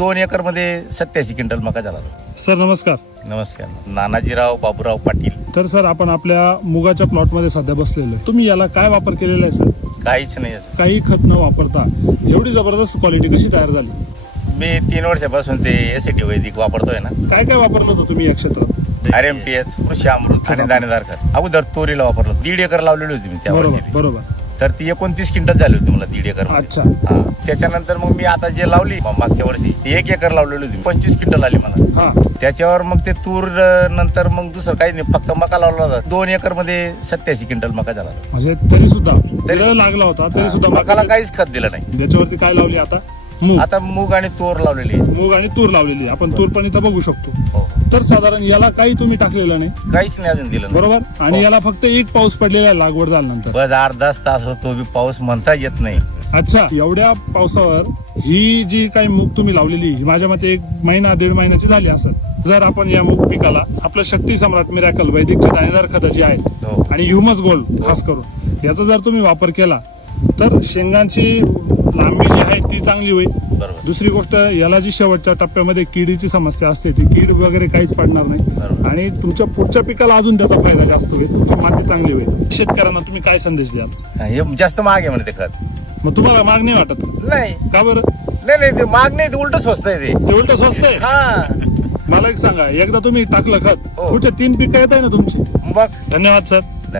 2 acre मध्ये 87 quintal मका झाला. सर नमस्कार. नमस्कार. नानाजीराव बाबूराव पाटील. तर सर आपण आपल्या मुगाच्या प्लॉट मध्ये सध्या बसलेलो आहे. तुम्ही याला काय वापर केलेला आहे सर? काहीच नाही. काही खत न वापरता एवढी जबरदस्त क्वालिटी कशी तयार झाली? मी 3 वर्षापासून ते एसटी वैदिक वापरतोय ना. काय काय वापरलं होतं तुम्ही या क्षेत्रात? RMPH, कृषी अमृत आणि दाणेदार खत. अगोदर तोरीला वापरलं. 1.5 एकर लावलेली होती मी त्या बरोबर वर्षी. बरोबर. तर ती 29 क्विंटल झाली होती मला 1.5 एकर. अच्छा. त्याच्यानंतर मग मी आता जे लावली मागच्या वर्षी 1 एकर लावलेली होती, 25 क्विंटल आली मला. हा. त्याच्यावर मग ते तूर नंतर मग दुसरं काही नाही, फक्त मका लावला होता. 2 एकर मध्ये 87 क्विंटल मका झाला. म्हणजे तरी सुद्धा लागला होता तरी सुद्धा मकाला काहीच खत दिलं नाही. त्याच्यावरती काय लावली आता? मूग. आता मूग आणि तूर लावलेली आहे. मूग आणि तूर लावलेली आहे. आपण तूर पण इथं बघू शकतो. हो. तर साधारण याला काही तुम्ही टाकलेलं नाही, काहीच नाही अजून दिलं. बरोबर. आणि हो. याला फक्त एक पाऊस पडलेला आहे लागवड झाल्यानंतर. बस 8-10 तास होतो बी पाऊस म्हणता येत नाही. अच्छा. एवढ्या पावसावर ही जी काही मूग तुम्ही लावलेली ही माझ्या मते 1 महिना 1.5 महिन्याची झाली असेल. जर आपण या मूग पिकाला आपलं शक्ती सम्राट मिरॅकल वैदिकचे दाणेदार खत जी आहेत हो. आणि ह्युमस गोल्ड खास करून याचा जर तुम्ही वापर केला तर शेंगांची लांबी जी आहे ती चांगली होईल. बरोबर. दुसरी गोष्ट, याला जी शेवटच्या टप्प्यामध्ये किडीची समस्या असते ती कीड वगैरे काहीच पडणार नाही. बरोबर. आणि तुमच्या पुढच्या पिकाला अजून त्याचा फायदा जास्त होईल. तुमची माती चांगली होईल. शेतकऱ्यांना तुम्ही काय संदेश द्याल? हे जास्त महाग आहे म्हणे ते खत. मग तुम्हाला माग नाही वाटत नाही का बरं? नाही ते महाग नाही, ते उलट स्वस्त आहे ते. ते उलट स्वस्त आहे. हा. मला एक सांगा, एकदा तुम्ही टाकलं खत हो. पुढच्या 3 पिकं येत आहे ना तुमची. मग धन्यवाद सर.